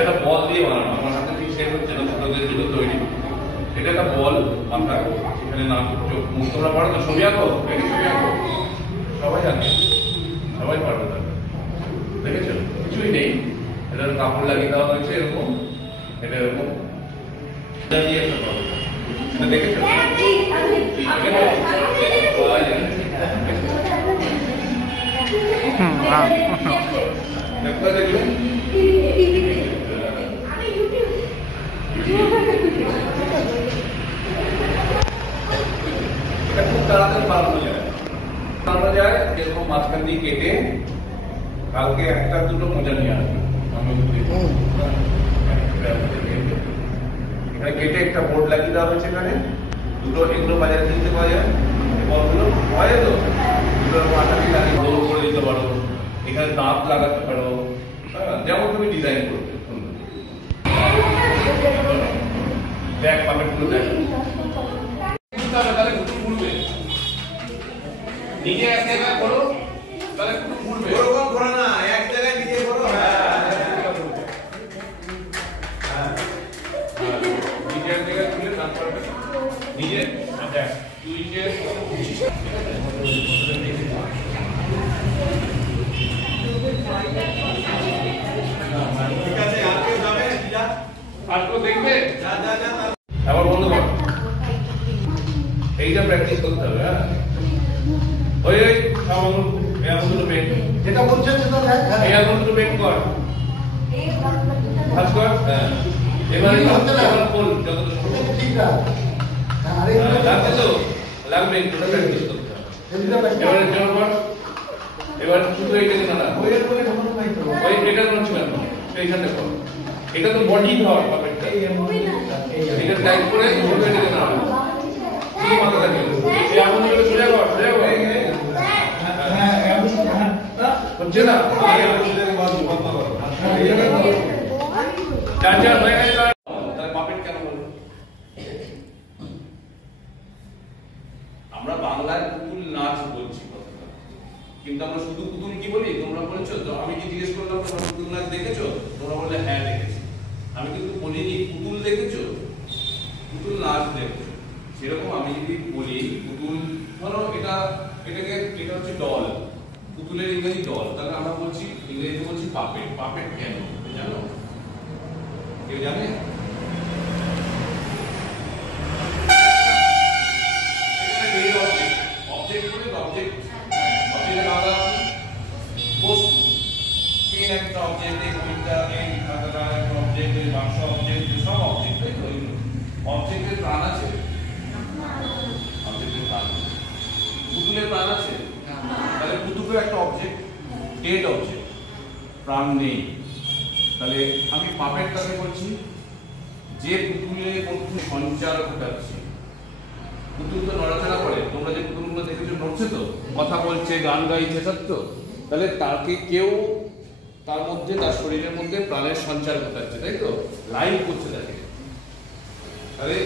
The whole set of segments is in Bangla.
একটা বল দিয়ে বানানো, আমার হাতে ঠিক সেট হচ্ছে না, ছোটদের জন্য তৈরি। এটা একটা বল, আমরা এখানে নাম চোখ মুখ তোমরা পারো তো, ছবি আঁকো, ছবি আঁকো, সবাই জানে, সবাই পারবে। দেখেছো কিছুই নেই, এটা কাপড় লাগিয়ে দেওয়া হয়েছে এরকম, এটা এরকম দেখেছো। খুব তাড়াতাড়ি বানানো যায়, এরকম মাঝখান দিয়ে কেটে কালকে একটা দুটো মোজা নিয়ে আসবে। এখানে কেটে একটা বোর্ড লাগিয়ে দেওয়া হয়েছে, এখানে দুটো এগুলো বাজারে কিনতে পাওয়া যায়, বলগুলো হয় তো দুটোর মাথা দিয়ে লাগিয়ে গোল করে দিতে পারো, এখানে দাঁত লাগাতে পারো, যেমন তুমি ডিজাইন করবে। দেখ পাপেটগুলো দেখ, তাহলে কুটুম ঘুরবে, নিজে এক জায়গায় করো, তাহলে কুটুম ঘুরবে। ওরকম করো না, এক জায়গায় নিজে করো। নিজে এক জায়গায় খুলে দাঁত পারবে নিজে। দেখ তুই যে ঠিক আছে, আর কেউ যাবে? আর কেউ দেখবে? আবার বন্ধ কর, এইটা প্র্যাকটিস করতে হবে। হ্যাঁ ওই আঙুলগুলো বেন্ড, যেটা বলছেন সেটা দেখ, এই আঙুলগুলো বেন্ড কর, ভাঁজ কর। হ্যাঁ এবারে বল যতটা সম্ভব। ঠিক আছে, লাগছে তো, লাগবে, এটা প্র্যাকটিস করতে হবে। এবারে জোর কর, এবার শুধু এইটাকে না, ওই এটা করছি না, এইখানে কর, এটা তো বডি ধর পারফেক্ট, এটা টাইট করে এটাকে না এই মাথাটা নিয়ে এই আঙুলগুলো সোজা কর, সোজা কর। হচ্ছে না, চার চার হয়ে গেছে, তাহলে পাপেট কেন বলবো? আমরা বাংলায় পুতুল নাচ বলছি কথাটা, কিন্তু আমরা শুধু পুতুল কি বলি? তোমরা বলেছো তো, আমি কি জিজ্ঞেস করলাম তোমরা পুতুল নাচ দেখেছো? তোমরা বললে হ্যাঁ দেখেছি। আমি কিন্তু বলিনি পুতুল দেখেছো, পুতুল নাচ দেখেছো। সেরকম আমি যদি বলি পুতুল, ধরো এটা হচ্ছে ডল, পুতুলের ইংরেজি ডল, তাহলে আমরা বলছি ইংরেজিতে বলছি পাপেট। পাপেট কেন জানো? কেউ জানে? অবজেক্টের প্রাণ আছে, অবজেক্টের প্রাণ আছে, পুতুলের প্রাণ আছে, তাহলে পুতুলের একটা অবজেক্ট, ডেড অবজেক্ট, প্রাণ নেই। তাহলে আমি পাপেট কাকে বলছি? যে পুতুলের মধ্যে সঞ্চার ঘটাচ্ছে। পুতুল তো নড়াচড়া করে, তোমরা যে পুতুলগুলো দেখেছো নড়ছে তো, কথা বলছে, গান গাইছে, সত্য। তাহলে তাকে কেউ তার মধ্যে, তার শরীরের মধ্যে প্রাণের সঞ্চার ঘটাচ্ছে, তাই তো, লাইভ করছে তাকে। তাহলে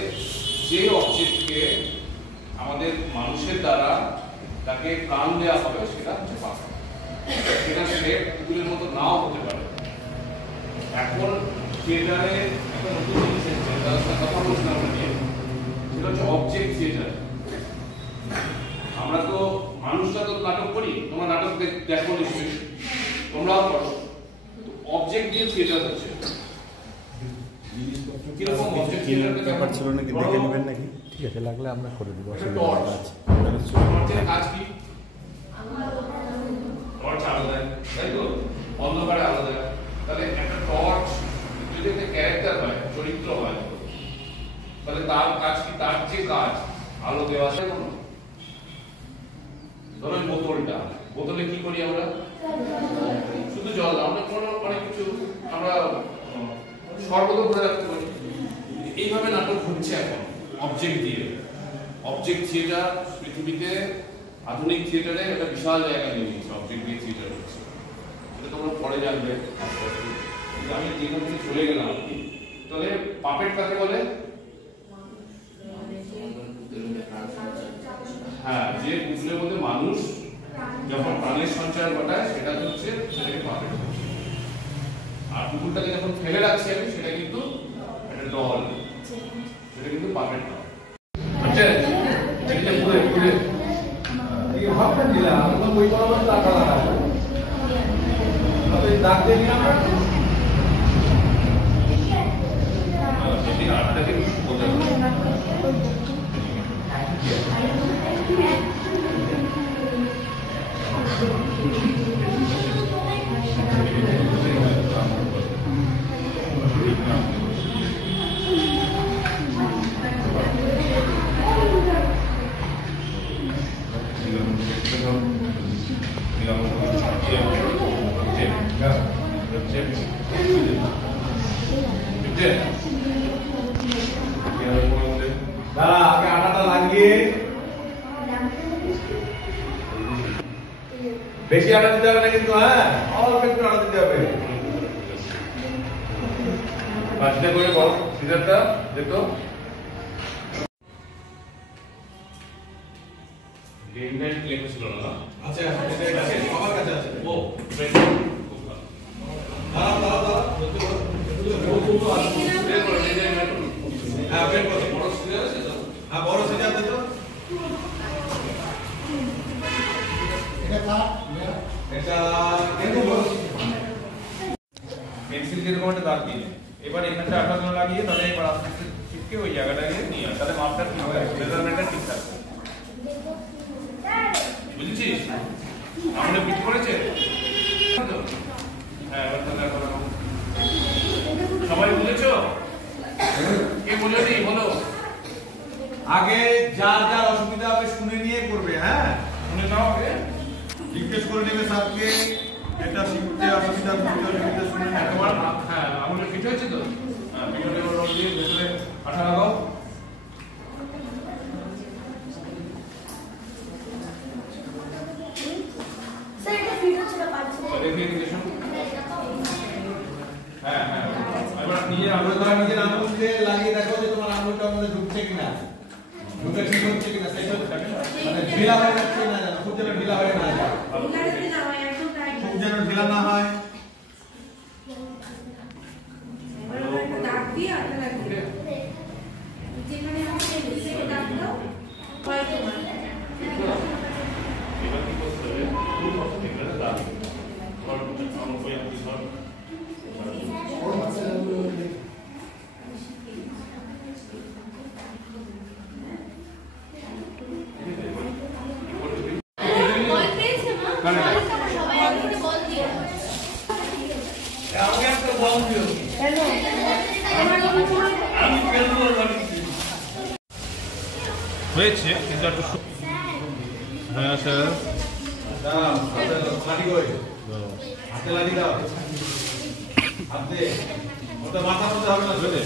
যে অবজেক্টকে আমাদের মানুষের দ্বারা তাকে প্রাণ দেওয়া হবে সেটা হচ্ছে পাপেট। সেটা সে পুতুলের মতো নাও হতে পারে। এখন থিয়েটারে একটা নতুন জিনিস এসেছে, তার সাথে কথা বলছিলাম আমরা নিয়ে, সেটা হচ্ছে অবজেক্ট থিয়েটার। আমরা তো মানুষরা তো নাটক করি, তোমরা নাটক দেখো নিশ্চয়ই, তোমরাও করো, অবজেক্ট দিয়ে থিয়েটার হচ্ছে। কিরকম অবজেক্ট থিয়েটারকে ব্যাপার ছিল নাকি দেখে নেবেন নাকি? ঠিক আছে, লাগলে আমরা করে দেব। টর্চের কাজ কি? টর্চ আলাদা, তাই তো, অন্ধকারে আলাদা। তাহলে একটা টর্চ যদি একটা ক্যারেক্টার হয়, চরিত্র হয়, তাহলে তার কাজ কি? তার যে কাজ আলো দেওয়া, আছে কোনো ধরো বোতলটা, বোতলে কি করি আমরা? শুধু জল, আমরা কোনো অনেক কিছু আমরা শরবত করে রাখতে পারি। এইভাবে নাটক হচ্ছে এখন অবজেক্ট দিয়ে। অবজেক্ট থিয়েটার পৃথিবীতে আধুনিক থিয়েটারে একটা বিশাল জায়গা নিয়ে নিয়েছে, অবজেক্ট দিয়ে থিয়েটার হচ্ছে। এটা তোমরা পরে জানবে আস্তে আস্তে। আমি যেখান থেকে চলে গেলাম, তাহলে পাপেট কাকে বলে? যে পুতুলের মধ্যে মানুষ যখন প্রাণের সঞ্চার ঘটায় সেটা হচ্ছে সেটাকে পাপেট। আর পুতুলটাকে যখন ফেলে রাখছি আমি সেটা কিন্তু একটা ডল, সেটা কিন্তু পাপেট নয়। বুঝছেন? এটা পুরো পুরো এই ভাবটা দিলাম আমরা ওই বরাবর টাকা লাগাবো, তবে দাগ দিয়ে দিলাম না সেটি আটটাকে বোঝা যায়। আগে আটাটা লাগিয়ে বেশি আটা দিতে হবে না কিন্তু, হ্যাঁ অল্প একটু আটা দিতে হবে। পাঁচটা করে বল সিজারটা দেখো। ইনভেন্ট লেখা ছিল না? আচ্ছা এটা আছে আমার কাছে আছে। ও ফ্রেন্ড খুব ভালো। দাঁড়াও বলতে বলো। হ্যাঁ বের করো। বড় সিজার আছে তো? হ্যাঁ বড় সিজার দে তো। এটা কিন্তু পেন্সিল যেরকম একটা দাগ দিয়ে এবার এখানটা আঠা লাগিয়ে তাহলে এবার আস্তে আস্তে চিপকে ওই জায়গাটাকে নিয়ে তাহলে মাপটা ঠিক হবে, মেজারমেন্টটা ঠিক থাকবে। বুঝেছিস? আমাদের পিঠ করেছে? হ্যাঁ এবার তাহলে সবাই বুঝেছো? কে বুঝেনি বলো? আগে যার যার অসুবিধা হবে শুনে নিয়ে করবে, হ্যাঁ শুনে নাও আগে, জিজ্ঞেস করে নেবে স্যারকে এটা শিখতে অসুবিধা করতে অসুবিধা শুনে নেবে। তোমার হ্যাঁ আমাদের পিঠ হয়েছে তো? হ্যাঁ পিঠে রোল দিয়ে ভেতরে আঠা লাগাও। নিজের আঙুল দিয়ে লাগিয়ে দেখো যে তোমার আঙুলটার মধ্যে ঢুকছে কিনা, ঢুকে ঠিক হচ্ছে কিনা, সেটা মানে ঢিলা হয়ে যাচ্ছে না, খুব যেন ঢিলা হয়ে না যায়, খুব যেন ঢিলা না হয়। হয়েছে কিন্তু একটু হ্যাঁ স্যার হাতে লাগিয়ে দাও, হাতে ওটা মাথা মধ্যে হবে না, ধরে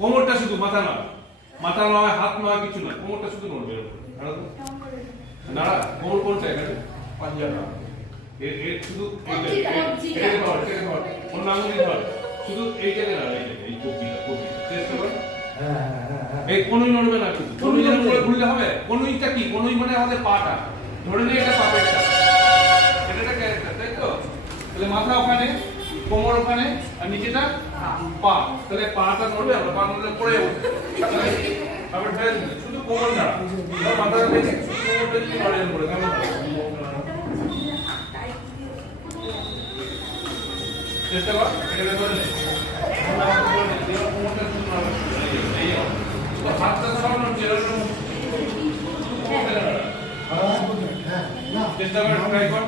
কোমরটা শুধু, মাথা নয়, মাথা নয়, হাত নয়, কিছু নয়, কোমরটা শুধু নড়বে। নাড়া কোমর কোনটা এখানে পাঞ্জাটা এর শুধু অন্য আঙুলি ধর, শুধু এইটাকে নাড়া, এই কপিটা চেষ্টা কর। এই কোনই নড়বে না, শুধু কোনই যেন করে ঘুরলে হবে। কোনইটা কি? কোনই মানে আমাদের পাটা, ধরে নিয়ে এটা পাপেটটা, এটা একটা ক্যারেক্টার, তাই তো? তাহলে মাথা ওখানে, কোমর ওখানে, আর নিচেটা পা, তাহলে পাটা নড়বে, আমরা পা নড়লে পড়ে যাবো। আবার ফেলে দিলে শুধু কোমর নাড়া, মাথাটা দেখে কোমরটা দিয়ে নড়ে পড়ে কেমন চেষ্টা কর, এটা করে নে। কোমরটা শুধু নড়বে, হাতটা সরানো চেরানো চেষ্টা কর, ট্রাই কর।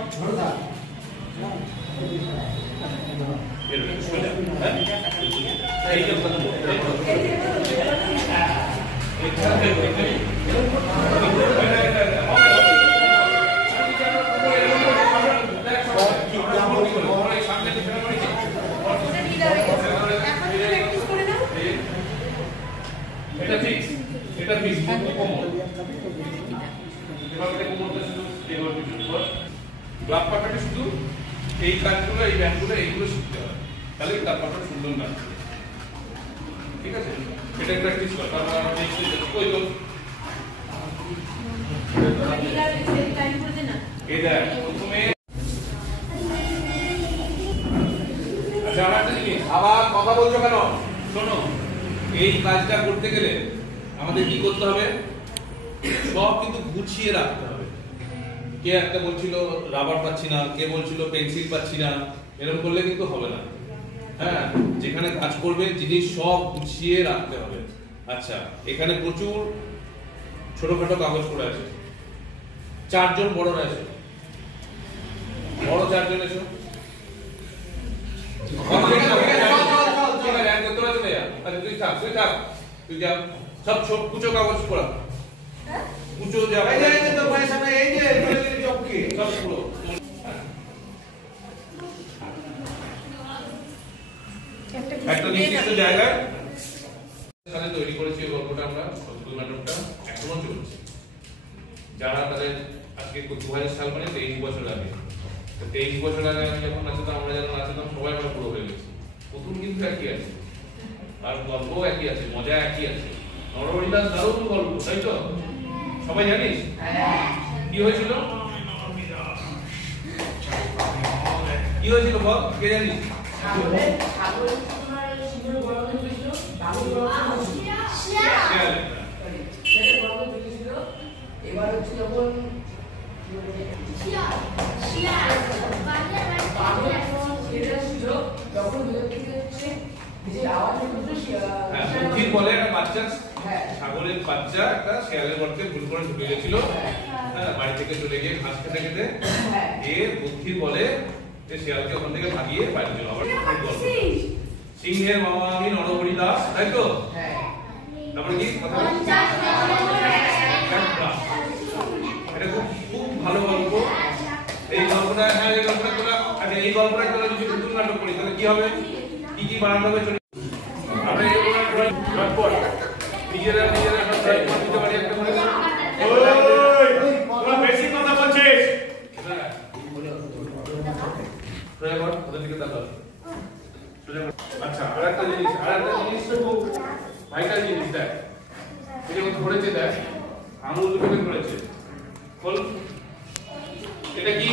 এটা ঠিক এটা ফিক্স কোমর এভাবে কোমরটা শুধু এভাবে করব গ্লাভ পাকাটা শুধু এই কাজগুলো এই ব্যায়ামগুলো এইগুলো শিখতে হবে তাহলে গ্লাভ পাকাটা সুন্দর লাগবে ঠিক আছে এটা প্র্যাকটিস কর তারপর আমরা নেক্সট যাচ্ছি কই তো এটা প্রথমে আচ্ছা আমার একটা জিনিস আবার কথা বলছো কেন শোনো এই কাজটা করতে গেলে আমাদের কি করতে হবে সব কিন্তু গুছিয়ে রাখতে হবে কে একটা বলছিল রাবার পাচ্ছি না কে বলছিল পেন্সিল পাচ্ছি না এরকম করলে কিন্তু হবে না হ্যাঁ যেখানে কাজ করবে জিনিস সব গুছিয়ে রাখতে হবে আচ্ছা এখানে প্রচুর ছোটখাটো কাগজ পড়ে আছে চারজন বড়রা এসো বড় চারজন এসো তুই যা সব সব কুচো কাগজ পড়া কুচো যা সব পুরো একটা নির্দিষ্ট জায়গায় সাথে তৈরি করেছি এই গল্পটা আমরা সত্যি নাটকটা এখনো চলছে যারা তাদের আজকে 2000 সাল মানে 23 বছর আগে 23 বছর আগে আমি যখন নাচতাম আমরা যারা নাচতাম সবাই আমরা পুরো হয়ে গেছি প্রথম কিন্তু একই আছে আর গল্প একই আছে মজা একই আছে নরহরিদাস দারুণ গল্প তাই তো সবাই জানিস কি হয়েছিল কি হয়েছিল বল কে জানিস এবার হচ্ছে যখন বুদ্ধির বলে একটা বাচ্চা ছাগলের বাচ্চা একটা শেয়ালের গর্তে ভুল করে ঢুকে গেছিল হ্যাঁ বাড়ি থেকে চলে গিয়ে ঘাস খেতে খেতে এর বুদ্ধির বলে শেয়ালকে ওখান থেকে ভাগিয়ে বাড়ি চলো আবার সিংহের মামা আমি নরহরি দাস তাই তো তারপরে কি কথা এটা খুব খুব ভালো গল্প এই গল্পটা হ্যাঁ এই গল্পটা তোলা আচ্ছা এই গল্পটা তোলা যদি নতুন নাটক করি তাহলে কি হবে কি কি বানাতে হবে আমরা এই ড্রয়িং পর নিজেরা সব ড্রয়িং করতে পারি একটা করে ওই তোরা বেশি কথা বলছিস প্রয়োগ কর ওদের দিকে তাকাও আচ্ছা আরেকটা জিনিস খুব ভাইটাল জিনিস দেখ এটা মতো পড়েছে দেখ আঙুল দুটোকে পড়েছে বল এটা কি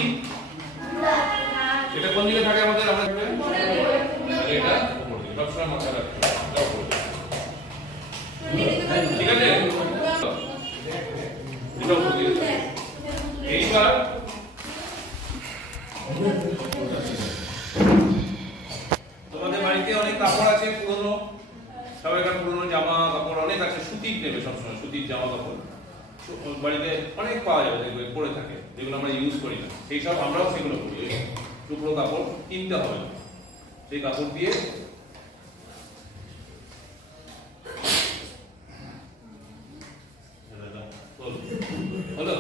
এটা কোন দিকে থাকে আমাদের আমরা এটা উপর দিকে সবসময় মাথায় রাখতে ঠিক আছে এটা উপর দিকে এইবার তোমাদের বাড়িতে অনেক কাপড় আছে পুরনো সবাইকার পুরনো জামা কাপড় অনেক আছে সুতির নেবে সবসময় সুতির জামা কাপড় বাড়িতে অনেক পাওয়া যাবে দেখবে পরে থাকে যেগুলো আমরা ইউজ করি না সেই সব আমরাও সেগুলো করি টুকরো কাপড় কিনতে হবে না সেই কাপড় দিয়ে হলো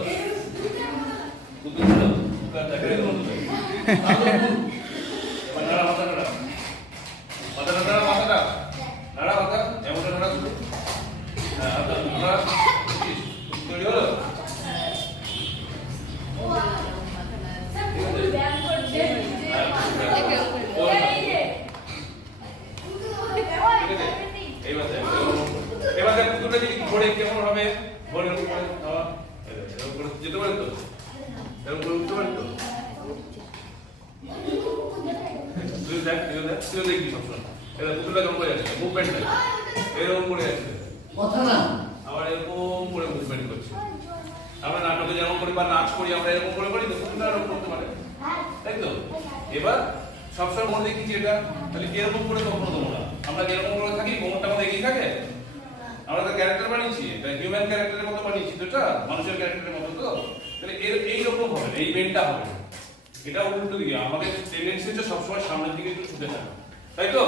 কেমন হবে যেতে পারেন তো এরকম করে উঠতে পারেন তো দেখবি সবসময় এটা পুতুলটা কেমন করে যাচ্ছে মুভমেন্ট নাই এরকম করে যাচ্ছে কথা না আবার এরকম করে মুভমেন্ট করছে আমরা নাটকে যেমন করি বা নাচ করি আমরা এরকম করে করি তো পুতুলটা এরকম করতে পারে তাই তো এবার সবসময় মনে দেখি যে এটা তাহলে এরকম করে কখনো দেবো না আমরা যেরকম করে থাকি কোমরটা আমাদের এগিয়ে থাকে আমরা তো ক্যারেক্টার বানিয়েছি হিউম্যান ক্যারেক্টারের মতো বানিয়েছি তো এটা মানুষের ক্যারেক্টারের মতো তো তাহলে এইরকম হবে এই বেনটা হবে এটা উল্টো দিকে আমাদের টেন্ডেন্সি হচ্ছে সবসময় সামনের দিকে একটু ঝুঁকে থাকা তাই তো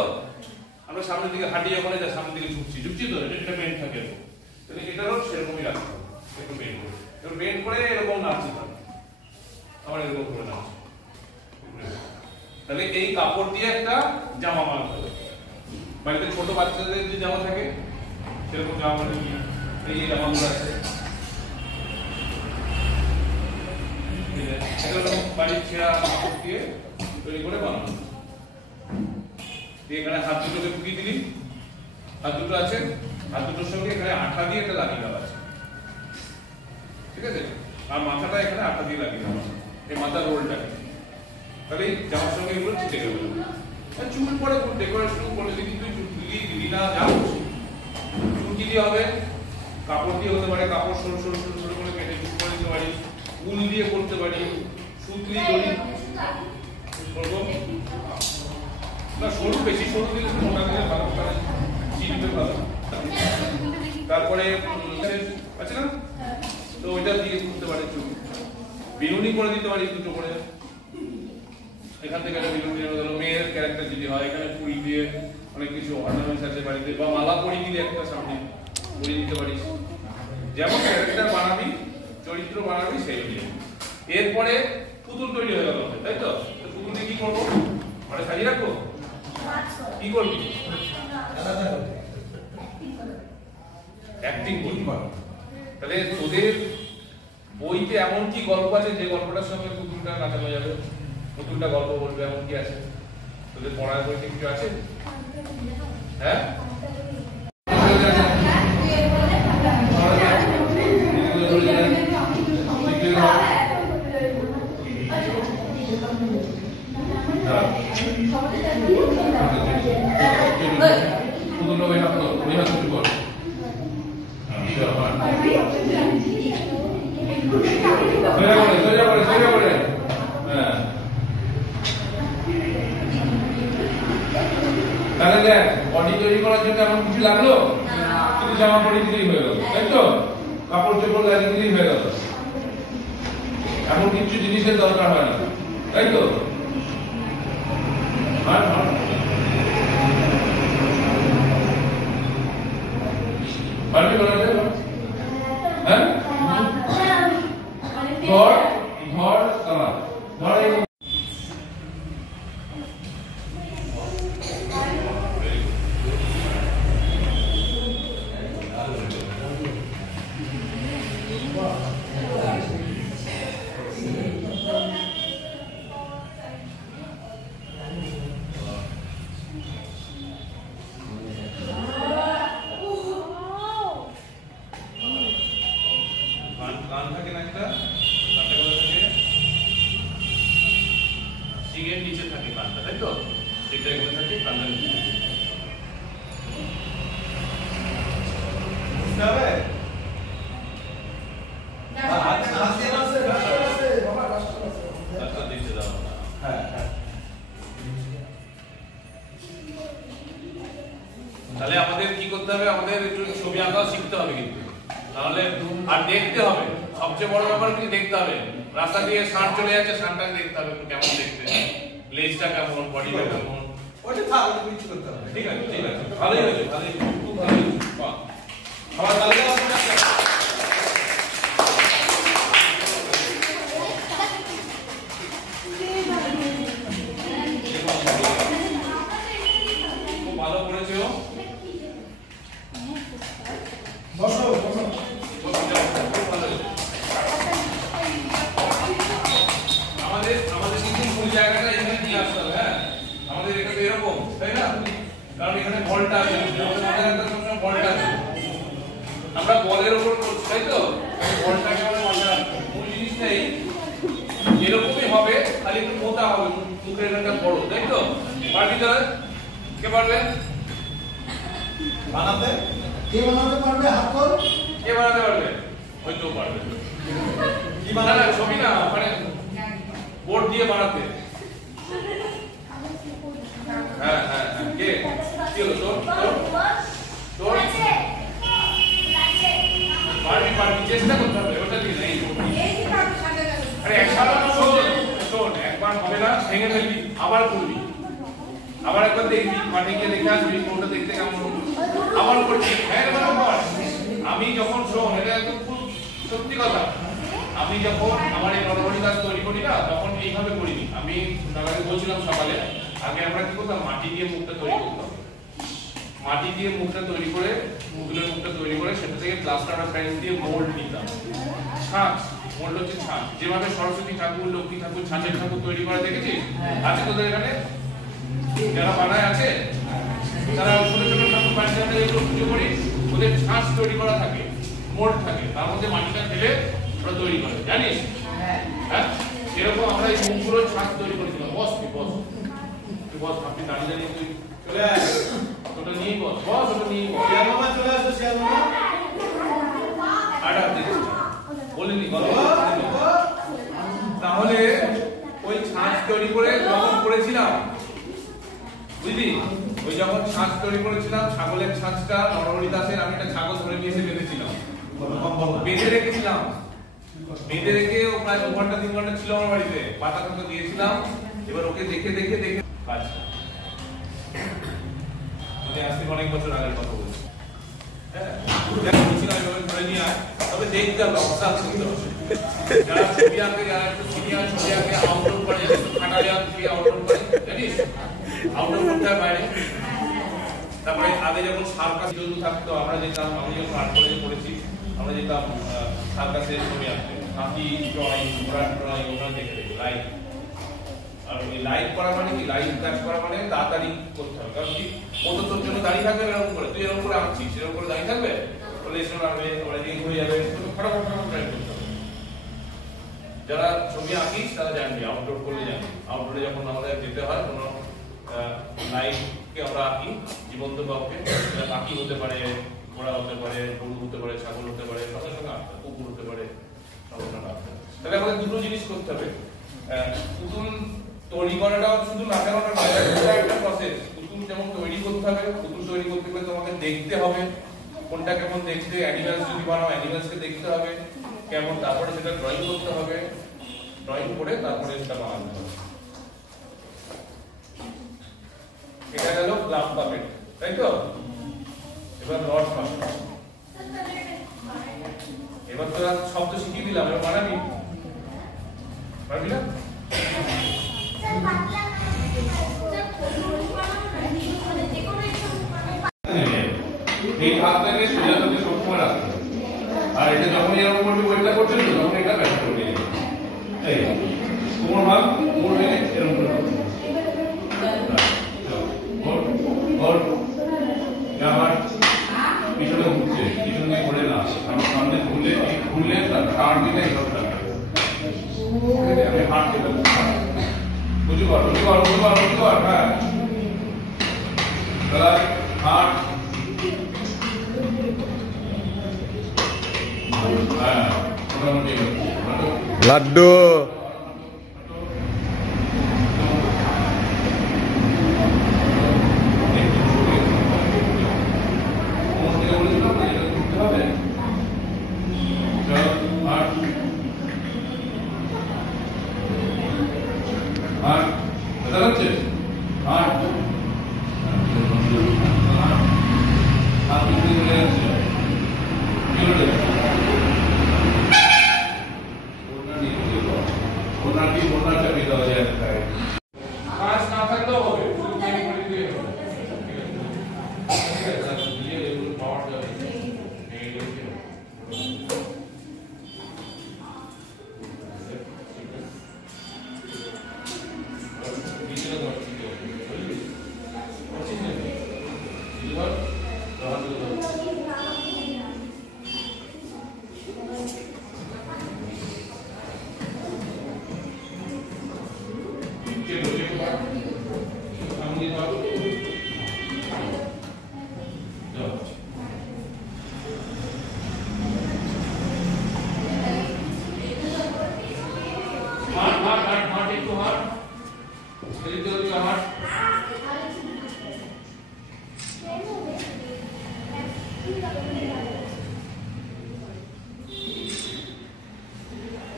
আমরা সামনের দিকে হাঁটি যখন যা সামনের দিকে ঝুঁকছি তো এটা বেন থাকে তাহলে এটারও সেরকমই রাখতে হবে একটু বেন করে এবার বেন করে এরকম নাচতে হবে আবার এরকম করে নাচছে তাহলে এই কাপড় দিয়ে একটা জামা বানাতে হবে বাড়িতে ছোট বাচ্চাদের যে জামা থাকে সেরকম জামা বানিয়ে এই যে জামাগুলো আছে এগুলো বাড়ির ছেঁড়া কাপড় দিয়ে তৈরি করে বানানো। এখানে হাত দুটোকে ঢুকিয়ে দিলি, হাত দুটো আছে, হাত দুটোর সঙ্গে এখানে আঠা দিয়ে একটা লাগিয়ে দেওয়া আছে, ঠিক আছে? আর মাথাটা এখানে আঠা দিয়ে লাগিয়ে দেওয়া আছে, এই মাথার রোলটাকে। তাহলে জামার সঙ্গে এগুলো চিটে গেল। চুল পরে ডেকোরেশন করে দিবি, তুই দিবি না যা চুল দিয়ে হবে, কাপড় দিয়ে হতে পারে, কাপড় সরু সরু সরু সরু করে কেটে চুল করে দিতে পারি, উল দিয়ে করতে পারি, সুতলি দড়ি করবো না, সরু বেশি সরু দিলে মোটা দিলে ভালো, চিনবে ভালো। তারপরে আছে না, তো ওইটা দিয়ে করতে পারি, চুল বিনুনি করে দিতে পারি দুটো করে। এখান থেকে একটা বিনুনি হলো মেয়ের ক্যারেক্টার যদি হয়, এখানে ফুল দিয়ে অনেক কিছু অর্নামেন্টস আছে বাড়িতে, বা মালা পরিয়ে দিলে একটা সামনে পরিয়ে দিতে পারিস। যেমন ক্যারেক্টার বানাবি, চরিত্র বানাবি সেই অনুযায়ী। এরপরে পুতুল তৈরি হয়ে গেল, তাই তো? পুতুল দিয়ে কি করবো? ঘরে সাজিয়ে রাখবো? কি করবি? অ্যাক্টিং করবি। তাহলে তোদের বইতে এমন কি গল্প আছে যে গল্পটার সঙ্গে পুতুলটা নাচানো যাবে? পুতুলটা গল্প বলবে এমন কি আছে? তোদের পড়ার বইতে কিছু আছে? হ্যাঁ, তাহলে দেখ বডি তৈরি করার জন্য এমন কিছু লাগলো, কিন্তু জামা পরে দিলেই হয়ে গেল, তাই তো? কাপড় চোপড় লাগিয়ে দিলেই হয়ে গেল, এমন কিছু জিনিসের দরকার হয় না, তাই তো? পারবি বানাতে? হ্যাঁ, ঘর ঘর ঘর কান থাকে না, একটা কানটা কোথায় থাকে? সিংহের নিচে থাকে কানটা, তাই তো? সেটা এখানে থাকে, কানটা নিচে থাকে। বুঝতে হবে? আচ্ছা, দিতে দাও। হ্যাঁ, তাহলে আমাদের কি করতে হবে? আমাদের একটু ছবি আঁকা শিখতে হবে কিন্তু, তাহলে আর দেখতে হবে। সবচেয়ে বড় ব্যাপার কি দেখতে হবে। রাস্তা দিয়ে ষাঁড় চলে যাচ্ছে, ষাঁড়টাকে দেখতে হবে কেমন দেখতে, লেজটা কেমন, বডিটা কেমন, ওটা থাক, কিছু করতে হবে। ঠিক আছে, ঠিক আছে, ভালোই হয়েছে, ভালোই, খুব ভালো হয়েছে। বাহ, আবার তাহলে খুব ভালো করেছো। বসো বসো। আমাদের কিন্তু মূল জায়গাটা এখানে নিয়ে আসতে হবে। হ্যাঁ, আমাদের এখানে এরকম, তাই না? কারণ এখানে বলটা আছে, বলটা আছে, আমরা বলের উপর করছি, তাই তো? বলটাকে আমরা মাথায় রাখবো। মূল জিনিসটাই এরকমই হবে, খালি একটু মোটা হবে, মুখের একটা বড়, তাই তো? পারবি তো? কে পারবে বানাতে? কে বানাতে পারবে? হাত কর। কে বানাতে পারবে? হয়তো পারবে। কি বানাবে? ছবি না, মানে বোর্ড দিয়ে বানাতে। হ্যাঁ হ্যাঁ, কে কি হলো? তোর তোর পারবি পারবি, চেষ্টা করতে হবে। ওটা দিয়ে নেই, আরে একসাথে শোন, একবার হবে না, ভেঙে ফেলবি, আবার করবি, আবার একবার দেখবি, মাঠে গিয়ে দেখে আসবি কোনটা দেখতে কেমন, আবার করবি। হ্যাঁ বরাবর। আমি যখন শোন, এটা একদম খুব সত্যি কথা, আমি যখন আমার এই নরবলি গাছ তৈরি করি না, তখন এইভাবে করিনি। আমি দাদাকে বলছিলাম সকালে, আগে আমরা কি করতাম, মাটি দিয়ে মুখটা তৈরি করতাম, মাটি দিয়ে মুখটা তৈরি করে, পুতুলের মুখটা তৈরি করে সেটা থেকে প্লাস্টার অফ প্যারিস দিয়ে মোল্ড নিতাম। ছাঁচ, মোল্ড হচ্ছে ছাঁচ। যেভাবে সরস্বতী ঠাকুর, লক্ষ্মী ঠাকুর, ছাঁচের ঠাকুর তৈরি করা দেখেছিস? আছে তোদের এখানে? যারা বানায় আছে, তারা ছোট ছোট ঠাকুর বাড়িতে আমরা যেগুলো পুজো করি, ওদের ছাঁচ তৈরি করা থাকে, মোল্ড থাকে, তার মধ্যে মাটিটা ঢেলে ওরা তৈরি করে, জানিস? হ্যাঁ, এরকম আমরা এই মুখগুলো ছাঁচ তৈরি করেছিলাম। বস তুই বস, তুই বস, আপনি দাঁড়িয়ে দাঁড়িয়ে তুই চলে আয়, ওটা নিয়ে বস, বস ওটা নিয়ে বস। শিয়াল মামা চলে আসো, শিয়াল মামা। আটা দেখো বলিনি গল্প। তাহলে ওই ছাঁচ তৈরি করে যখন করেছিলাম, বুঝলি, ওই যখন ছাঁচ তৈরি করেছিলাম, ছাগলের ছাঁচটা নরহরি দাসের, আমি একটা ছাগল ধরে নিয়ে এসে বেঁধেছিলাম, বেঁধে রেখেছিলাম। বেঁধে রেখে ও প্রায় 2 ঘন্টা 3 ঘন্টা ছিল আমার বাড়িতে, পাতা টাতা দিয়েছিলাম। এবার ওকে দেখে দেখে দেখে আচ্ছা, মানে আজকে অনেক বছর আগের কথা বলছি। হ্যাঁ, ধরে নিয়ে আয়, তবে দেখতে হবে, অবজার্ভ করতে হবে। যারা ছবি আঁকে, যারা একটু সিনিয়র ছবি আঁকে, আউটডোর করে, খাটালে আঁকে, আউটডোর করে, জানিস? আউটডোর করতে হয় বাইরে। তারপরে আগে যখন সার্কাস জন্তু থাকতো, আমরা যেতাম, আমি যখন আর্ট কলেজে পড়েছি, আমরা যেতাম সার্কাসের ছবি আঁকতে, হাতি ড্রয়িং, ঘোড়ার ড্রয়িং, ওখানে দেখে দেখে লাইভ। আর ওই লাইভ করা মানে কি, লাইভ কাজ করা মানে তাড়াতাড়ি করতে হবে। কারণ কি, ও তো তোর জন্য দাঁড়িয়ে থাকবে এরকম করে, তুই এরকম করে আঁকছিস, এরকম করে দাঁড়িয়ে থাকবে, বলে এসে মারবে, ওরা রিং হয়ে যাবে, ফটাফট ফটাফট ট্রাই করতে হবে। যারা ছবি আঁকিস তারা জানবি, আউটডোর করলে জানবি। আউটডোরে যখন আমাদের যেতে হয় কোনো লাইভকে আমরা আঁকি, জীবন্ত কাউকে, সেটা পাখি হতে পারে, ঘোড়া হতে পারে, গরু হতে পারে, ছাগল হতে পারে, সঙ্গে সঙ্গে আঁকতে হবে, কুকুর হতে পারে, সঙ্গে সঙ্গে আঁকতে হবে। তাহলে আমাদের দুটো জিনিস করতে হবে। পুতুল তৈরি করাটাও শুধু নাচানোটা নয়, এটা একটা প্রসেস। পুতুল যেমন তৈরি করতে হবে, পুতুল তৈরি করতে গেলে তোমাকে দেখতে হবে কোনটা কেমন দেখতে, অ্যানিমেলস যদি বানাও অ্যানিমেলসকে দেখতে হবে কেমন, তারপরে সেটা ড্রয়িং করতে হবে, ড্রয়িং করে তারপরে সেটা বানাতে হবে। এটা গেল গ্লাম পাপেট, তাই তো? এবার রড পাপেট। এবার তোরা শব্দ শিখিয়ে দিলাম, এবার বানাবি, পারবি না? এই হাতটাকে সোজা করতে সবসময় রাখতে হবে। আর এটা যখন এরকম করবি, ওইটা করছেন তো, তখন এটা ব্যাক করবি। এই কোমর ভাগ, কোমর ভেঙে এরকম করে আমার পিছনে ঘুরছে, পিছনে ঘুরে না, আমার সামনে ঘুরলে তার কার দিলে এরকম থাকবে। আমি হাত দেবো, বুঝতে পার, বুঝতে পার, বুঝতে পার, বুঝতে পার। হ্যাঁ, হাত, হ্যাঁ, মোটামুটি লাড্ডু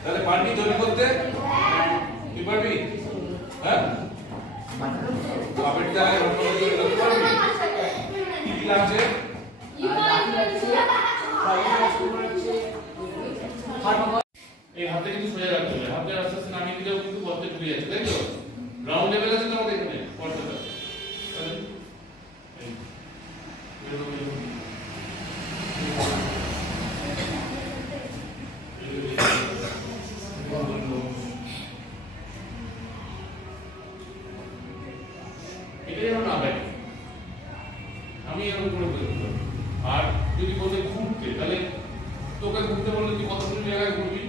তাহলে পারবি তৈরি করতে? কি পারবি? হ্যাঁ, পাপেট জায়গায় রকম তৈরি করতে পারবি? কি কি লাগছে? এই হাতে কিন্তু সোজা রাখতে হবে, হাতে আস্তে আস্তে নামিয়ে দিলেও কিন্তু গর্তে ঢুকে যাচ্ছে, তাই তো? গ্রাউন্ড লেভেল আছে তো আমাদের এখানে পর্দাটা। যেতে হবে। আর যদি বলে ঘুরতে, তাহলে তোকে ঘুরতে বললে তুই কতগুলো জায়গায় ঘুরবি?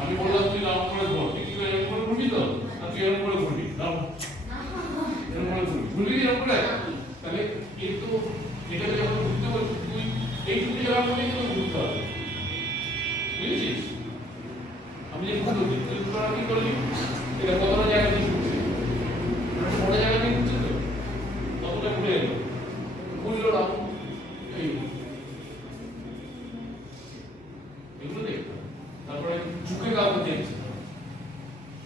আমি বললাম তুই রাউন্ড করে ঘুর, তুই কি এরকম করে ঘুরবি তো? না তুই এরকম করে ঘুরবি, এরকম করে ঘুরবি এরকম করে? তাহলে কিন্তু এটাকে যখন ঘুরতে বলছি তুই এইটুকু জায়গা বলেই তোকে ঘুরতে হবে, বুঝেছিস? আমি যে ঘুরতে বলছি তুই তোরা কি করলি? এটা কতটা জায়গা দিয়ে ঘুরছে, কতটা জায়গা দিয়ে ঘুরছে তো কতটা ঘুরে এলো, ঘুরলো রাউন্ড। এই এগুলো দেখতে হবে। তারপরে ঝুঁকে কাউকে দেখছে,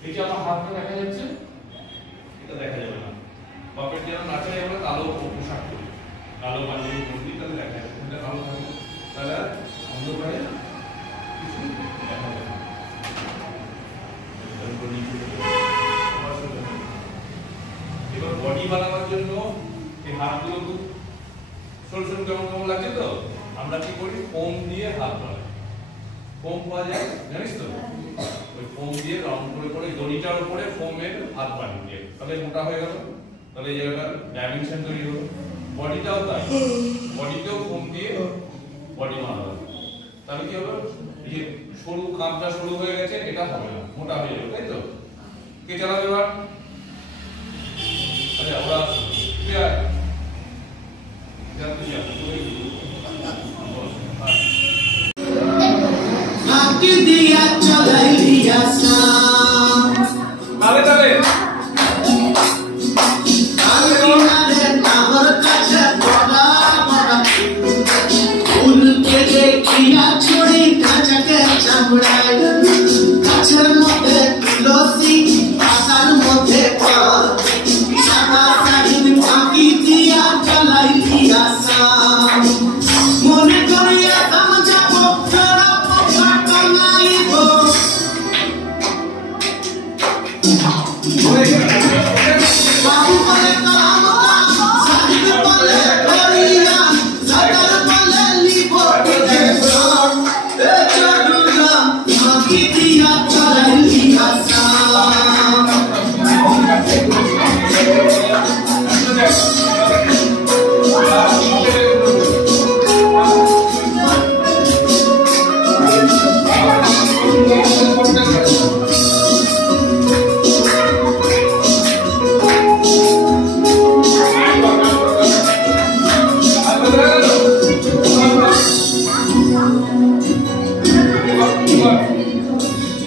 এই যে আমার হাতটা দেখা যাচ্ছে, এটা দেখা যাবে না। বাপের যেন নাচাই আমরা কালো পোশাক করি, কালো পাঞ্জাবি পরি, তাহলে দেখা যাবে। এটা কালো থাকবে, তাহলে অন্ধকারে কিছু দেখা যাবে না। এবার বডি বানানোর জন্য এই হাতগুলো খুব সরু সরু কেমন কেমন লাগছে তো, আমরা কি করি ফোম দিয়ে হাত বানাই। ফোম পাওয়া যায় জানিস তো, ওই ফোম দিয়ে রাউন্ড করে করে দড়িটার উপরে ফোমের হাত বানিয়ে দিয়ে, তাহলে মোটা হয়ে গেল, তাহলে এই জায়গাটা ডাইমেনশন তৈরি হলো। বডিটাও তাই, বডিতেও ফোম দিয়ে বডি বানানো, তাহলে কি হবে, এই যে সরু কাঁধটা সরু হয়ে গেছে, এটা হবে না, মোটা হয়ে যাবে, তাই তো? কে চালাবে এবার? আচ্ছা ওরা ক্লিয়ার? आके दिया चलाई दिया साम তাহলে তাহলে आले नावर काछे बड़ा बड़ा फूल के देखिया छोड़ी काचा के चमड़ाई काछर मध्य तुलसी पातार मध्य पाल सादा साहिन आके दिया चलाई दिया साम মনে করিয়া কাম যাব ফেরা পোশাক নাইব বাবু বলে কাম সাহিব বলে করিয়া সাদার বলে লিব এ চড়ুরা আকি দিয়া চলাই দিয়া সাম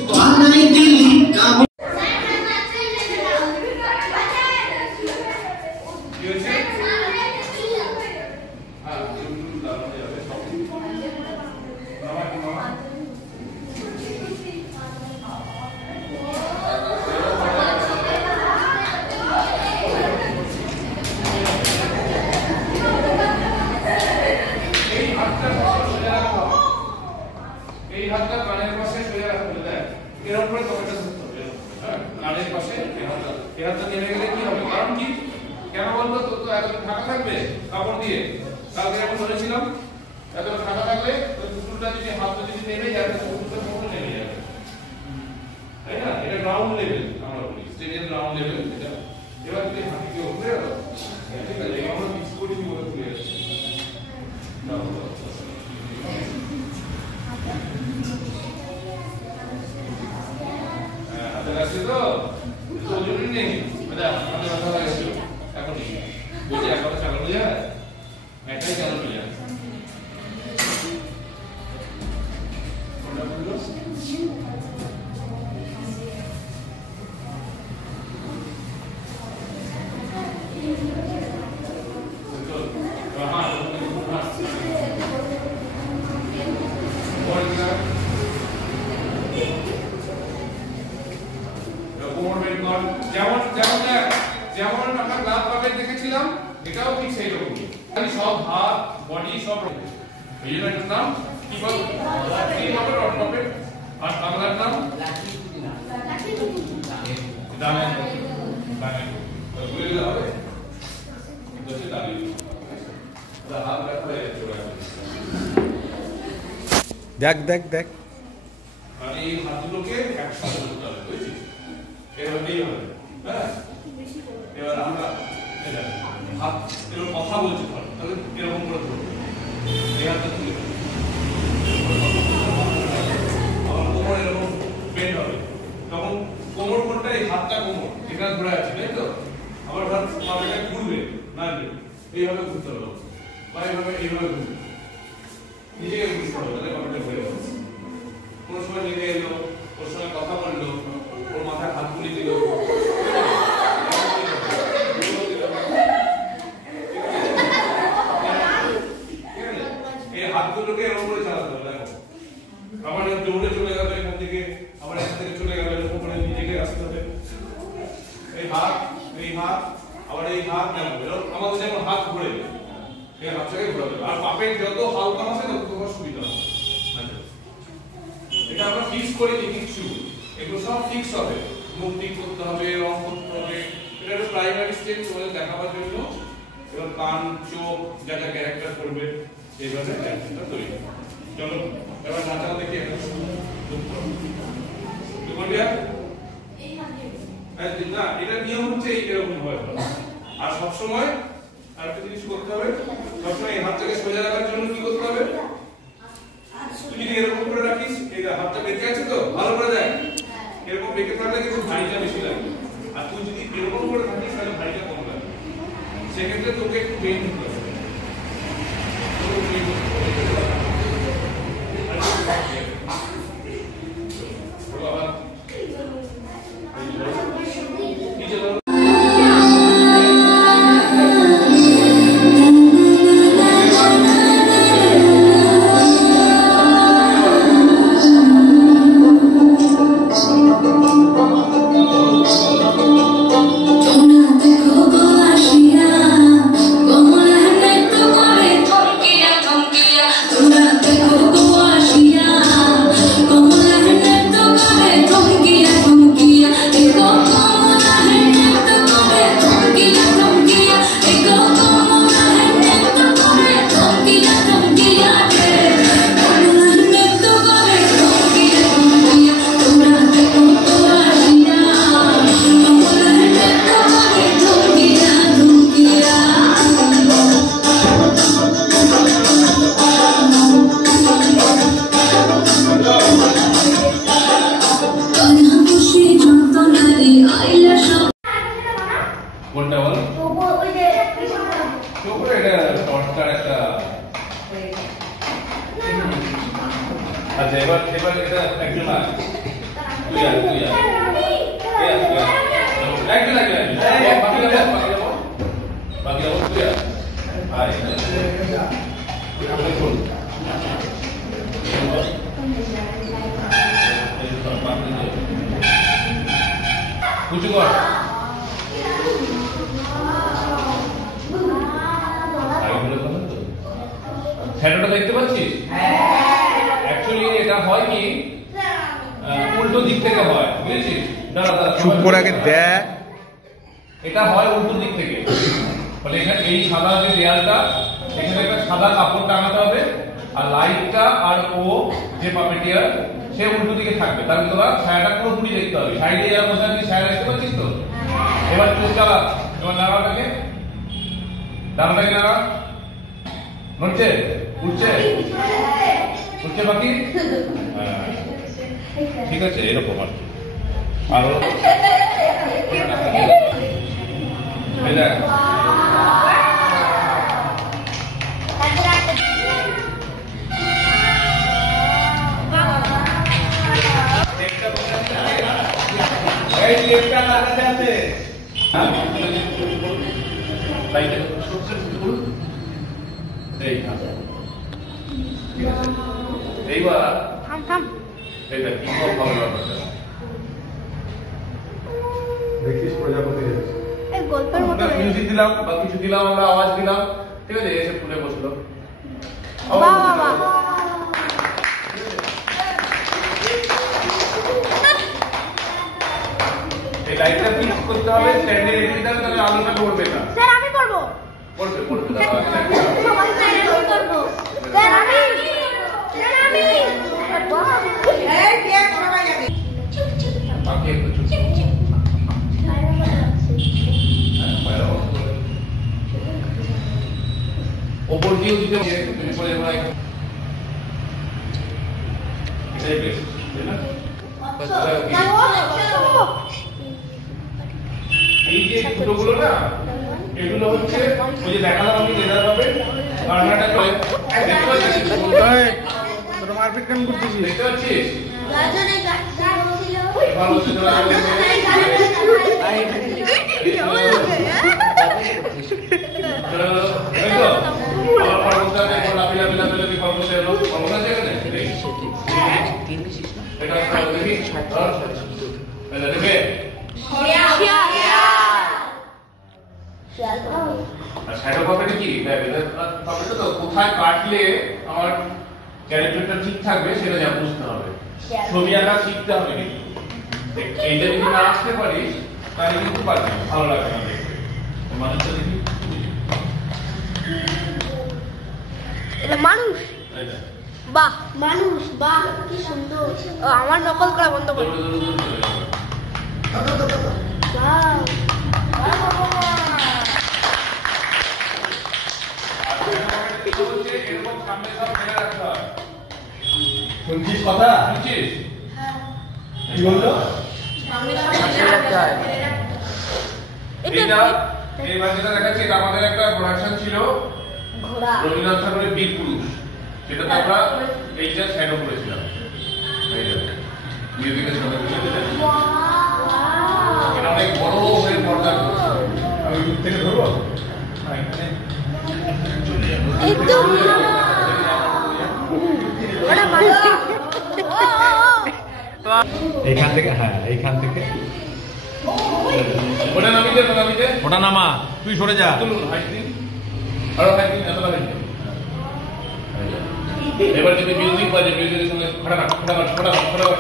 বানাই দিলি কাম কি হয়েছে? হ্যাঁ ইউটিউব দাঁড়ানো যাবে সব মামা এই হাতটা সোজা রাখো, এই হাতটা কানের পাশে সোজা রাখতে দেখ, এর উপরে তোমাকে ধরতে হবে, হ্যাঁ কানের পাশে এই হাতটা নেমে গেলে কি হবে? কারণ কি, কেন বলবো? তো তো এতটা ফাঁকা থাকবে কাপড় দিয়ে, কালকে যেমন ধরেছিলাম, এতটা ফাঁকা থাকলে ওই পুতুলটা যদি হাতটা যদি নেমে যায় তাহলে পুতুলটা পুরো নেমে যাবে, তাই না? এটা গ্রাউন্ড লেভেল আমরা বলি, স্টেজের গ্রাউন্ড লেভেল এটা। এবার যদি হাঁটিকে উপরে গেল, ঠিক আছে, এই আমরা মিক্স করি বলে খুলে যাচ্ছে। হাতে লাগছে তো, তো ওজনই নেই, মানে হাতে ব্যথা লাগছে এখন নেই, বুঝলি? এখন চালানো যায়, একটাই চালানো যায়। কোনটা বললো? যেমন যেমন যেমন আমরা গ্লাভ পাপেট দেখেছিলাম, এটাও ঠিক সেই রকমই, খালি সব হাত বডি সব রকম। এই জন্য এটার নাম কি বল? লাঠি পাপেট, রড পাপেট। আর বাংলার নাম দানে দানে বলে দিলে হবে, দশে দাঁড়িয়ে হাত ব্যথা হয়ে যাচ্ছে। দেখ দেখ দেখ আর এই হাতগুলোকে একসাথে ধরতে হবে, বুঝছিস? এভাবেই হবে, হ্যাঁ? এবার আমরা হাত এরকম কথা বলছি, তাহলে এরকম করে ধরবো। এই হাতটা তুলে আমার কোমর এরকম বেন্ড হবে, তখন কোমর কোনটা, এই হাতটা কোমর এখানে ঘুরে আছে, তাই তো? আবার হাত পাটা ঘুরবে না, এইভাবে ঘুরতে হবে, বা এইভাবে ঘুরবে, নিজেকে ঘুরতে হবে, তাহলে পাটা ঘুরে যাবে। কোনো সময় নিজে এলো, ওর সঙ্গে কথা বললো, ওর মাথায় হাত তুলে দিল, হাতগুলোকে এরকম করে চালাতে হবে। দেখো আবার দৌড়ে চলে গেল এখান থেকে, আবার এখান থেকে চলে গেল, এরকম করে নিজেকে আসতে হবে। এই হাত আবার এই হাত যেমন আমাদের যেমন হাত ঘুরে এই হাতটাকে ঘোরাতে হবে, আর পাপের যত হালকা আছে তত তোমার সুবিধা হবে। এটা আমরা ফিক্স করে দিই কিছু, এগুলো সব ফিক্স হবে, মুখ ঠিক করতে হবে, রং করতে হবে, এটা একটা প্রাইমারি স্টেজ তোমাদের দেখাবার জন্য। এবার কান চোখ যা যা ক্যারেক্টার করবে এইভাবে ক্যারেক্টারটা তৈরি হবে। চলো এবার নাচাও দেখি একটা না, এটা নিয়ম হচ্ছে এইরকম হয়। আর সবসময় আরেকটা জিনিস করতে হবে, সবসময় এই হাতটাকে সোজা রাখার জন্য কি করতে হবে, তুই যদি এরকম করে রাখিস, এই হাতটা বেঁকে আছে তো ভালো করে দেখ, এরকম বেঁকে থাকলে কিন্তু ভারীটা বেশি লাগে, আর তুই যদি এরকম করে থাকিস তাহলে ভারীটা কম লাগে। সেক্ষেত্রে তোকে একটু বেন্ড দিতে হবে। আচ্ছা এবার এটা একজন তুই বাকি তুই উঁচু কর, শ্যাডোটা দেখতে পাচ্ছিস? অ্যাকচুয়ালি এটা হয় কি উল্টো দিক থেকে হয়, বুঝেছিস? চুপ করে আগে দেখ, এটা হয় উল্টো দিক থেকে। ফলে এখানে এই সাদা যে দেয়ালটা, এখানে একটা সাদা কাপড় টাঙাতে হবে, আর লাইটটা আর ও যে পাপেটিয়ার সে উল্টো দিকে থাকবে, তাহলে তোরা ছায়াটা পুরোপুরি দেখতে হবে। সাইডে যারা বসে আছিস ছায়া দেখতে পাচ্ছিস তো? এবার তুই চালা, এবার নাড়াটাকে নাড়া, নড়ছে, উঠছে বাকি, ঠিক আছে এরকম আর আরো এইবার এটা কি ভালো ব্যাপারটা দেখিস প্রজাপতি এই গল্পের মতো মিউজিক দিলাম বা কিছু দিলাম, আমরা আওয়াজ দিলাম, ঠিক আছে? এসে ফুলে বসলো, বাহ বাহ বাহ। এই লাইটটা ফিক্স করতে হবে, স্ট্যান্ডে রেখে দিতে হবে, তাহলে আলোটা পড়বে না। স্যার আমি করব, পড়বে সবাই করব, স্যার আমি এই দেখ সবাই আগে বাকি একটু চুপ ওপর কি দিয়েও দিতে পারি, তুমি পরে এবার এটাই বেস্ট, তাই না? এই যে দুটোগুলো না, এগুলো হচ্ছে ওই যে দেখালাম আমি লেজার পাবে কারণটা করে দেখতে পাচ্ছিস তোর মারপিট কেন করতেছিস? দেখতে পাচ্ছিস রাজনে গাছটা ছিল ভালো হচ্ছে তো কোথায় কাটলে আমার ক্যারেক্টারটা ঠিক থাকবে সেটা যা বুঝতে হবে, ছবি আঁকা শিখতে হবে কিন্তু এইটা যদি না আসতে পারিস তাহলে কিন্তু পারবি না, ভালো লাগবে না দেখতে। মানুষটা দেখি এটা মানুষ, বাহ মানুষ, বাহ কি সুন্দর। আমার নকল করা বন্ধ করো। এরকম সামনে সব ফেলে রাখতে হয়। শুনছিস কথা? বুঝছিস? কি বললো? এটা এইবার যেটা দেখাচ্ছি এটা আমাদের একটা প্রোডাকশন ছিল ঘোড়া রবীন্দ্রনাথ ঠাকুরের বীর পুরুষ, সেটাতে আমরা এইটা শ্যাডো করেছিলাম। মিউজিকের সাথে এটা অনেক বড় হয়ে পর্দা করেছিল। আমি দূর থেকে ধরবো? এই তো ওটা মানুষ। এইখান থেকে, হ্যাঁ এইখান থেকে ওটা নামিতে নামিতে ওটা নামা, তুই সরে যা। তুলুন হাইট দিন, আরো হাইট দিন, এতটা হাইট দিন। এবার যদি মিউজিক বাজে, মিউজিকের সঙ্গে ফটাফট ফটাফট ফটাফট ফটাফট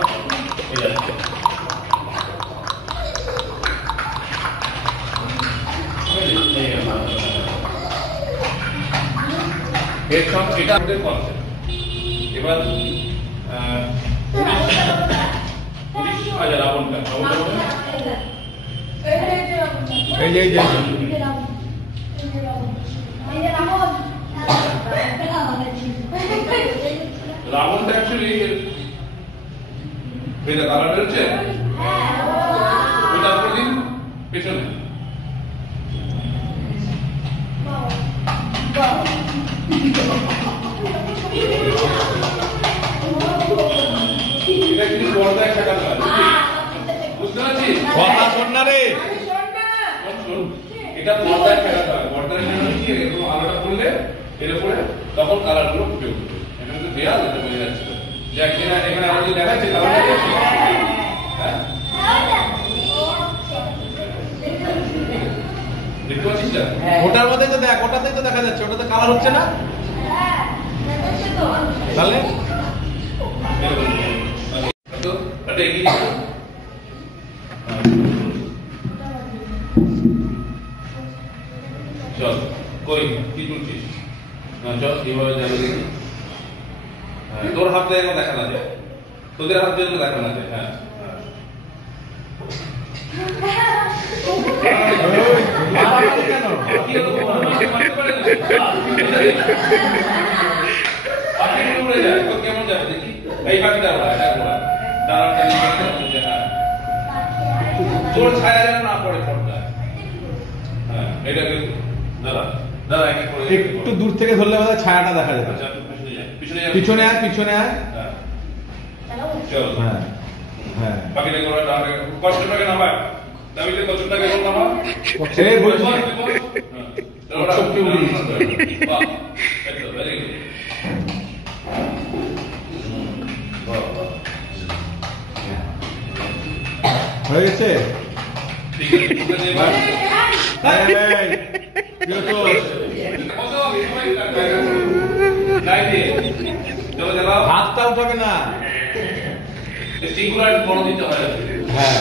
এই যাচ্ছে। এর সঙ্গে এটা আমাদের কনসেপ্ট। এবার 19,000 রাবণটা এই যে এই যে রাবণটা অ্যাকচুয়ালি এটা কালার হচ্ছে ওটা করে দিন পেছনে। এটা কিন্তু পর্দায় থাকা নয়, বুঝতে পারছিস? কথা শোন না রে। শোন, এটা পর্দায় থাকা নয়, পর্দায় থাকা কি এরকম আলোটা করলে এর উপরে তখন কালার গুলো ফুটে উঠবে। এটা কিন্তু দেয়াল, এটা বোঝা যাচ্ছে যে এখানে এখানে আমাদের দেখাচ্ছে কালারটা দেখছি। হ্যাঁ দেখতে পাচ্ছিস না? ওটার মধ্যে তো দেখ, ওটাতেই তো দেখা যাচ্ছে, ওটাতে কালার হচ্ছে না তাহলে। তো এটা এগিয়ে দিচ্ছি। চল কই কি তুলছিস? চল এভাবে যাবে দেখি। তোর হাত দিয়ে দেখা না যায়, তোদের হাত দিয়ে দেখা না যায়। হ্যাঁ কেমন যাবে দেখি। এই পাখিটা তোর ছায়া যেন না পড়ে পর্দায়। হ্যাঁ এটাকে দাদা দাদা এক এক করে একটু দূর থেকে ধরলে আমাদের ছায়াটা দেখা যাবে। আচ্ছা, পিছনে যা, পিছনে যা। পিছনে আয়, পিছনে আয়। হ্যাঁ চল হ্যাঁ হ্যাঁ বাকিটা করে নামে কষ্টটাকে নামায় দাবিতে কষ্টটাকে নামা। এই বলছি কষ্টকে উড়িয়ে বাহ একদম ভেরি গুড। বাহ বাহ হয়ে গেছে। ঠিক আছে ঠিক আছে এবার হাতটা উঠাবে না। বড় দিতে হয়। হ্যাঁ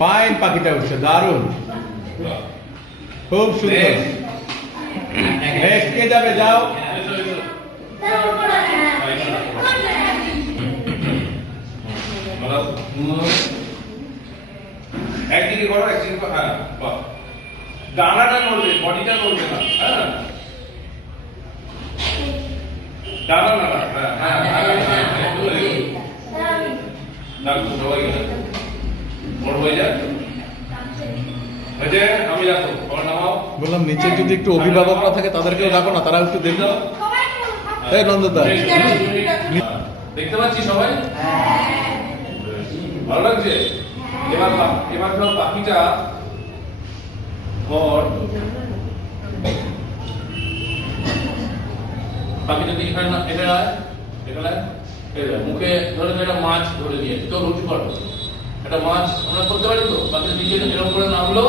ফাইন, পাখিটা উঠছে, দারুণ, খুব সুন্দর। নেক্সট কে যাবে? যাও। একদিকে করো একদিকে হ্যাঁ বাহ ডানাটা নড়বে, বডিটা নড়বে না। হ্যাঁ, ডানা নাড়া। হ্যাঁ ডাকবো সবাই বড় হয়ে যায়। আমি রাখো, নামাও। বললাম নিচে যদি একটু অভিভাবকরা থাকে তাদেরকেও রাখো না, তারা একটু দেখো। এই নন্দদা দেখতে পাচ্ছি সবাই? ভালো লাগছে? এবার ধর পাখিটা পাখি যদি এখানে মুখে ধরে একটা মাছ ধরে নিয়ে তো রুটি করো, একটা মাছ আমরা করতে পারি তো? পাখি নিচে এরকম করে নামলো,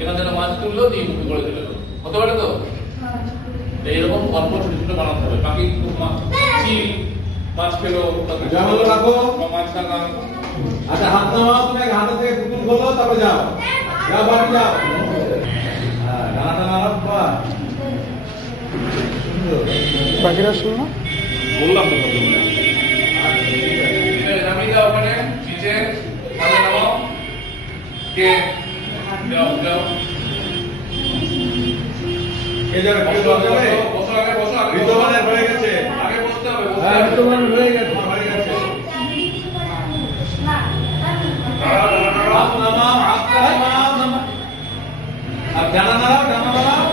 এখানে একটা মাছ তুললো, দিয়ে মুখে করে দিল, হতে পারে তো? এইরকম অল্প ছোট ছোট বানাতে হবে। পাখি মাছ খেলো, রাখো মাছ খালাম। আচ্ছা হাত নামাও, তুমি হাতে থেকে পুতুল খোলো, তারপর যাও যাও বাড়ি যাও। হ্যাঁ ডানাটা নাড়াও। বাকিরা শুনো বললাম তো নামিয়ে দাও ওখানে নিচে, হাতে নামাও, কে যাও যাও কে যাবে? কে যাবে? বসো আগে, বসো আগে, বিদ্যমানের হয়ে গেছে। আগে বসতে হবে। হ্যাঁ বিদ্যমান হয়ে গেছে, হয়ে গেছে। হাত নামাও, হাতটা নামাও, আর ডানা নাড়াও, ডানা নাড়াও।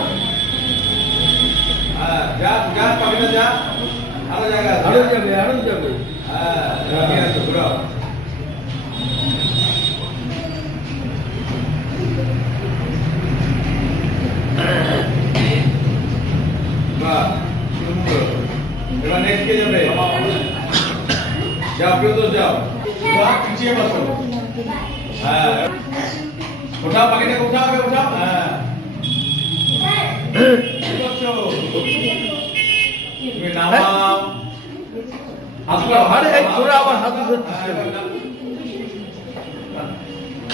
হ্যাঁ যা যা পাখিটা যা, আরো জায়গা আছে, আরো যাবে, আরো যাবে। হ্যাঁ ঠিক আছে, ঘুরাও। বাহ সুন্দর। এবার নেক্সট কে যাবে? যাও কেউ তো যাও, পিছিয়ে বসো। হ্যাঁ উঠাও পাখিটাকে, উঠাও আগে উঠাও। হ্যাঁ কি করছো? তুমি নামাও,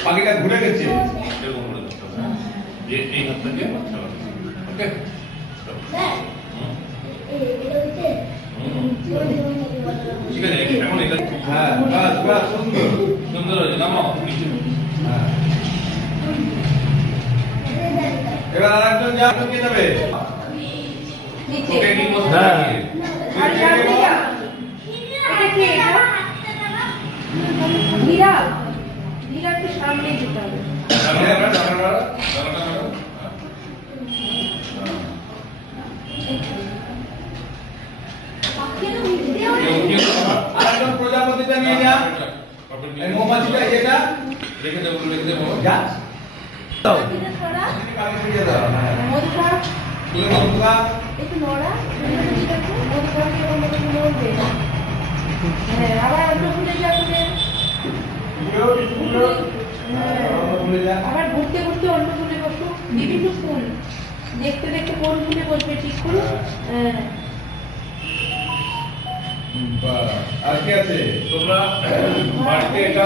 পাখিটা ঘুরে গেছে। এই হাত থেকে ওকে ঠিক আছে। এখন এটা হ্যাঁ বাস বাস, সুন্দর সুন্দর হয়েছে, নামাও নিচে। হ্যাঁ এবার আরেকজন যা, কে যাবে? ওকে কি বলছো? হ্যাঁ। সামনে যেতে হবে। আরেকজন প্রজাপতিটা নিয়ে যা, এই মৌমাছিটা এটা রেখে দেবো, রেখে দেবো। যা দাও, ছড়া, পাখি ফিরিয়ে দাও। হ্যাঁ মধুকা, তুলে মধুকা, একটু নড়া, মধুকাকে অন্যদিকে নড়বে। হ্যাঁ, আবার অন্য ফুলে যাবে। আবার ঘুরতে ঘুরতে অন্য ফুলে বসো, বিভিন্ন ফুল দেখতে দেখতে কোন ফুলে বসবে ঠিক করো। হ্যাঁ আর কি আছে? তোমরা বাড়িতে এটা